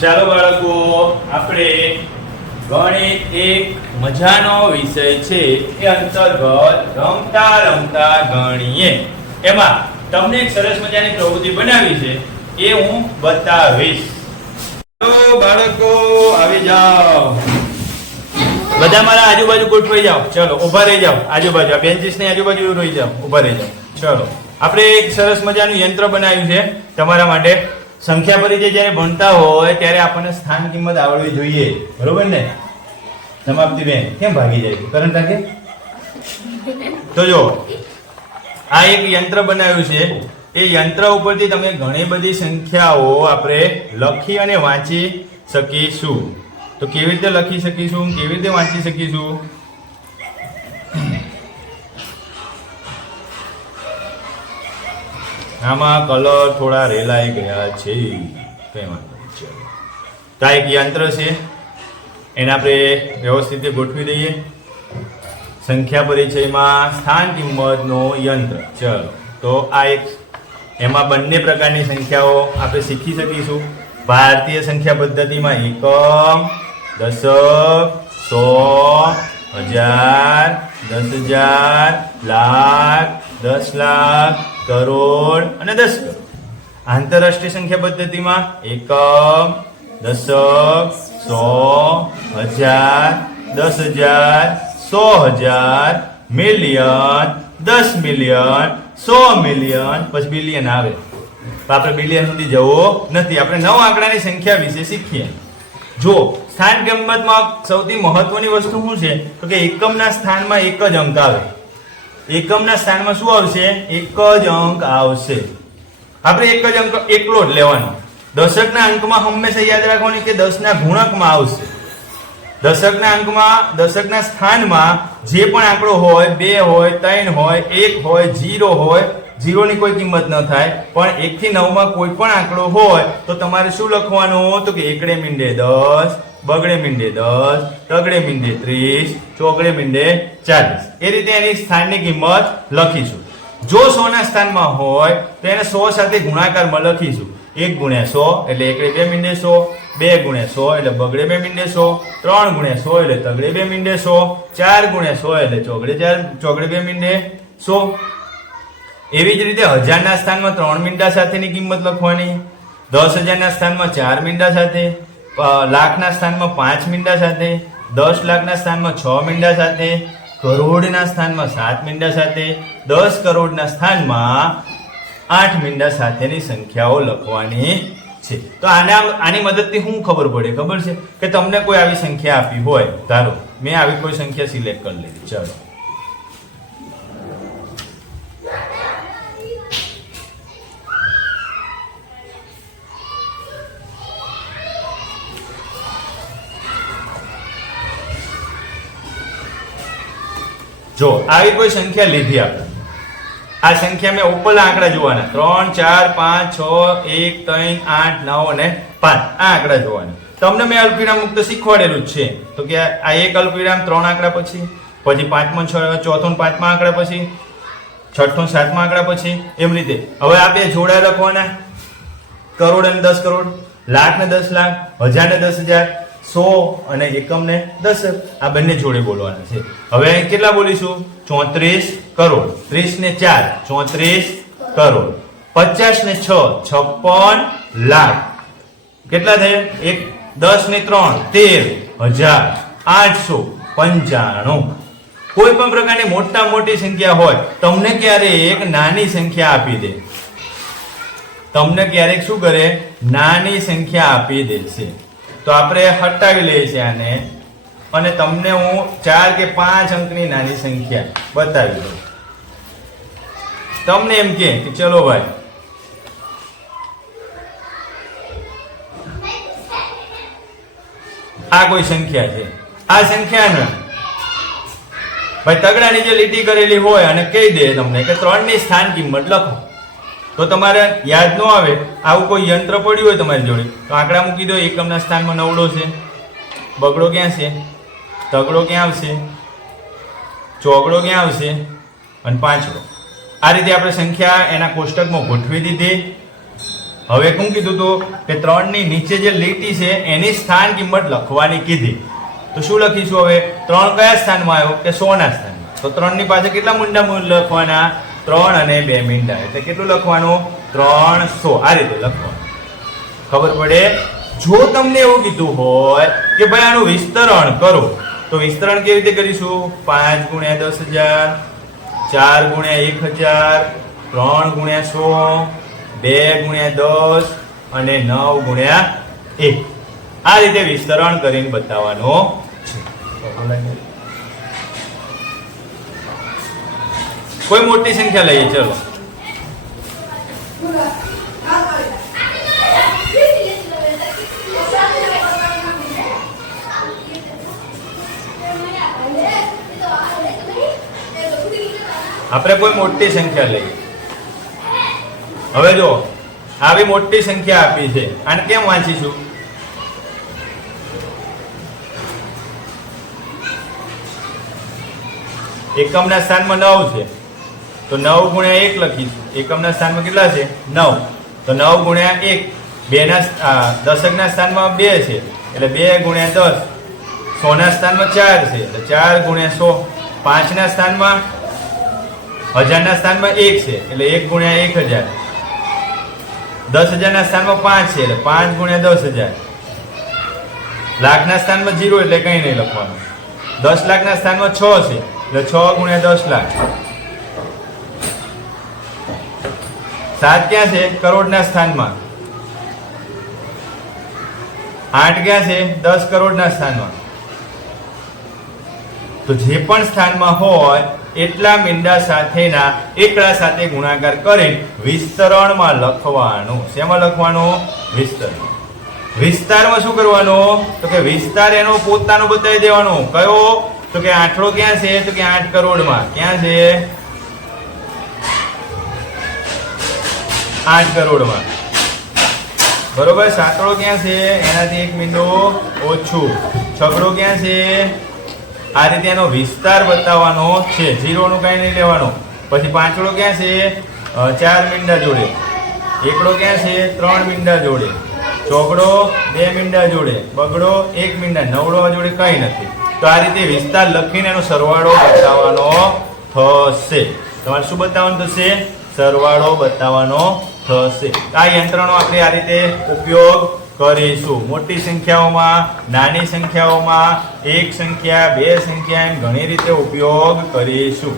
ચાલો બાળકો, આપણે ગણિત એક મજાનો વિષય છે એ અંતર્ગત રમતા રમતા ગણીએ એમાં તમને એક સરસ મજાની પ્રવૃત્તિ બનાવી છે એ હું બતાવીશ. ચાલો બાળકો, આવી જાઓ. બધા મારા આજુબાજુ ગોઠવાઈ જાઓ. ચલો ઊભા રહી જાઓ. આજુબાજુ આ બેન્ચીસ ની આજુબાજુ રહી જાઓ, ઊભા રહી જાઓ. ચલો, આપણે એક સરસ મજાનું યંત્ર બનાવ્યું છે તમારા માટે. સંખ્યા પરિચય જ્યારે ભણતા હોય ત્યારે આપણને સ્થાન કિંમત આવડવી જોઈએ, બરોબર ને? સમાપ્તિ બેન કેમ ભાગી જાય? કરંટ રાખે તો જો આ એક યંત્ર બનાવ્યું છે. એ યંત્ર ઉપરથી તમે ઘણી બધી સંખ્યાઓ આપણે લખી અને વાંચી શકીશું. તો કેવી રીતે લખી શકીશું, કેવી રીતે વાંચી શકીશું? આમાં કલર થોડા રેલાઈ ગયા છે, કઈ વાંધો નહીં. ચલો, તો આ એક યંત્ર છે, એને આપણે વ્યવસ્થિત ગોઠવી દઈએ. સંખ્યા પરિચયમાં સ્થાન કિંમતનો યંત્ર. ચલો, તો આ એક એમાં બંને પ્રકારની સંખ્યાઓ આપણે શીખી શકીશું. ભારતીય સંખ્યા પદ્ધતિમાં એકમ, દશક, સો, હજાર, 10,000, લાખ, 10 લાખ, કરોડ અને 10 કરોડ. આંતરરાષ્ટ્રીય સંખ્યા પદ્ધતિમાં એકમ, દશક, સો, હજાર, 10,000, 100,000, મિલિયન, 10 મિલિયન, 100 મિલિયન, પછી બિલિયન આવે. આપણે બિલિયન સુધી જવું નથી. આપણે 9 આંકડાની સંખ્યા વિશે શીખીએ. જો સ્થાન કિંમતમાં સૌથી મહત્વની વસ્તુ શું છે તો કે એકમના સ્થાનમાં એક જ અંક આવે. એકમના સ્થાનમાં શું આવશે? એક જ અંક આવશે. આપણે એક જ અંક એકલો જ લેવાનો. દશકના અંકમાં હંમેશા યાદ રાખવાનું કે 10 ના ગુણકમાં આવશે. દશકના અંકમાં, દશકના સ્થાનમાં જે પણ આંકડો હોય, 2 હોય, 3 હોય, 1 હોય, 0 હોય, 0 ની કોઈ કિંમત ન થાય, પણ 1 થી 9 માં કોઈ પણ આંકડો હોય તો તમારે શું લખવાનું? તો કે એકડે મીંડે 10, બગડે મીંડે 10, તગડે મીંડે 30, ચોગડે મીંડે 40. એ રીતે એની સ્થાનની કિંમત લખીશું. જો 100 ના સ્થાનમાં હોય તો એને 100 સાથે ગુણાકારમાં લખીશું. 1 ગુણ્યા 100 એટલે એકડે 2 મીંડે 100, 2 ગુણ્યા 100 એટલે બગડે 2 મીંડે 100, 3 ગુણ્યા 100 એટલે તગડે 2 મીંડે 100, 4 ગુણ્યા 100 એટલે ચોગડે 2 મીંડે 100. એવી જ રીતે 1000 ના સ્થાનમાં 3 મીંડા સાથેની કિંમત લખવાની, 10,000 ના સ્થાનમાં 4 મીંડા સાથે, લાખના સ્થાનમાં 5 મીંડા સાથે, 10 લાખના સ્થાનમાં 6 મીંડા સાથે, કરોડના સ્થાનમાં 7 મીંડા સાથે, 10 કરોડના સ્થાનમાં 8 મીંડા સાથેની સંખ્યાઓ લખવાની છે. તો આની મદદથી શું ખબર પડે? ખબર છે કે તમને કોઈ આવી સંખ્યા આપી હોય, ધારો મેં આવી કોઈ સંખ્યા સિલેક્ટ કરી લીધી. ચાલો, જો આવી કોઈ સંખ્યા લીધી આપણે. આ સંખ્યા મેં ઉપરના આંકડા જોવાના, 3, 4, 5, 6, 1, 3, 8, 9 અને 5 આ આંકડા જોવાના. તમને મેં અલ્પવિરામ મુક્ત શીખવાડેલું જ છે. તો કે આ એક અલ્પવિરામ 3 આંકડા પછી, પછી 5મો, 4થો, 5મા આંકડા પછી, 6થો, 7મા આંકડા પછી, એમ રીતે. હવે આ બે જોડા લખવાના, કરોડ અને 10 કરોડ, લાખ ને 10 લાખ, હજાર ને 10,000, 100 અને એકમ ને દશક, આ બંને જોડે બોલવાના છે. હવે કેટલા બોલીશું? 34 કરોડ, 30 ને 4 34 કરોડ, 50 ને 6 56 લાખ. કેટલા થયા? 10 ને 3 13,895. કોઈ પણ પ્રકારની મોટા મોટી સંખ્યા હોય, તમને ક્યારેક નાની સંખ્યા આપી દે, તમને ક્યારેક શું કરે? નાની સંખ્યા આપી દે છે. તો આપણે હટાવી લઈએ છીએ આને અને તમને હું 4 કે 5 અંકની નાની સંખ્યા બતાવી દઉં. તમને એમ કે ચલો ભાઈ આ કોઈ સંખ્યા છે, આ સંખ્યાને ભાઈ તગડાની જે લીટી કરેલી હોય અને કહી દે તમને કે 3 ની સ્થાન કિંમત લખો. તો તમારે યાદ ન આવે, આવું કોઈ યંત્ર પડ્યું હોય તમારી જોડે તો આંકડા મૂકી દો. એકમના સ્થાનમાં 9 છે, બગડો ક્યાં છે, તગડો ક્યાં આવશે, ચોગડો ક્યાં આવશે અને પાંચડો. આ રીતે આપણે સંખ્યા એના કોષ્ટકમાં ગોઠવી દીધી. હવે શું કીધું હતું કે 3 ની નીચે જે લીટી છે એની સ્થાન કિંમત લખવાની કીધી. તો શું લખીશું હવે? 3 કયા સ્થાનમાં આવ્યો? કે 100 ના સ્થાનમાં. તો 3 ની પાસે કેટલા મીંડા લખવાના? 3 અને 2 મીંડા. એટલે કેટલું લખવાનું? 300. આ રીતે લખવાનું. ખબર પડે? જો તમને એવું કીધું હોય કે ભાઈ આનું વિસ્તરણ કરો, તો વિસ્તરણ કેવી રીતે કરીશું? 5 ગુણ્યા 10,000, 4 ગુણ્યા 1,000, 3 ગુણ્યા 100, 2 ગુણ્યા 10 અને 9 ગુણ્યા 1. આ રીતે વિસ્તરણ કરીને બતાવવાનો છે. કોઈ મોટી સંખ્યા લઈએ. ચલો, આપણે કોઈ મોટી સંખ્યા લઈએ. હવે જો આવી મોટી સંખ્યા આપી છે, આને કેમ વાંચીશું? એકમના સ્થાનમાં 9 છે, તો 9 ગુણ્યા 1 લખીશું. એકમના સ્થાનમાં કેટલા છે? 9. તો 9 ગુણ્યા 1. 2 ના દશકના સ્થાનમાં 2 છે, એટલે 2 ગુણ્યા 10. 100 ના સ્થાનમાં 4 છે, એટલે 4 ગુણ્યા 100. 5 ના સ્થાનમાં 1000 ના સ્થાનમાં 1 છે, એટલે 1 ગુણ્યા 1000. 10,000 ના સ્થાનમાં 5 છે, એટલે 5 ગુણ્યા 10,000. લાખના સ્થાનમાં 0 એટલે કંઈ નહીં લખવાનું. 10 લાખના સ્થાનમાં 6 છે, એટલે 6 ગુણ્યા 10 લાખ. 7 ક્યાં છે? કરોડના સ્થાનમાં. 8 ક્યાં છે? 10 કરોડના સ્થાનમાં. તો જે પણ સ્થાનમાં હોય એટલા મીંડા સાથેના એકડા સાથે ગુણાકાર કરી વિસ્તરણમાં લખવાનું. શેમાં લખવાનું? વિસ્તરણ. વિસ્તારમાં શું કરવાનું? તો કે વિસ્તાર એનો પોતાનો બતાવી દેવાનો. કયો? તો કે આંકડો ક્યાં છે? તો કે 8 કરોડમાં. ક્યાં છે? 8 કરોડમાં. બરોબર. સાંકડો ક્યાં છે? એનાથી 1 મીંડો ઓછું. છગડો ક્યાં છે? આ રીતે એનો વિસ્તાર બતાવવાનો છે. 0 નું કઈ નહીં લેવાનું. પછી પાંચડો ક્યાં છે? 4 મીંડા જોડે. એકડો ક્યાં છે? 3 મીંડા જોડે. ચોકડો 2 મીંડા જોડે. બગડો 1 મીંડા. નવડો જોડે કઈ નથી. તો આ રીતે વિસ્તાર લખીને એનો સરવાળો બતાવવાનો થશે. તમારે શું બતાવવાનું થશે? સરવાળો બતાવવાનો થશે. આ યંત્રનો આપણે આ રીતે ઉપયોગ કરીશું. મોટી સંખ્યાઓમાં, નાની સંખ્યાઓમાં, એક સંખ્યા, બે સંખ્યા એમ ઘણી રીતે ઉપયોગ કરીશું.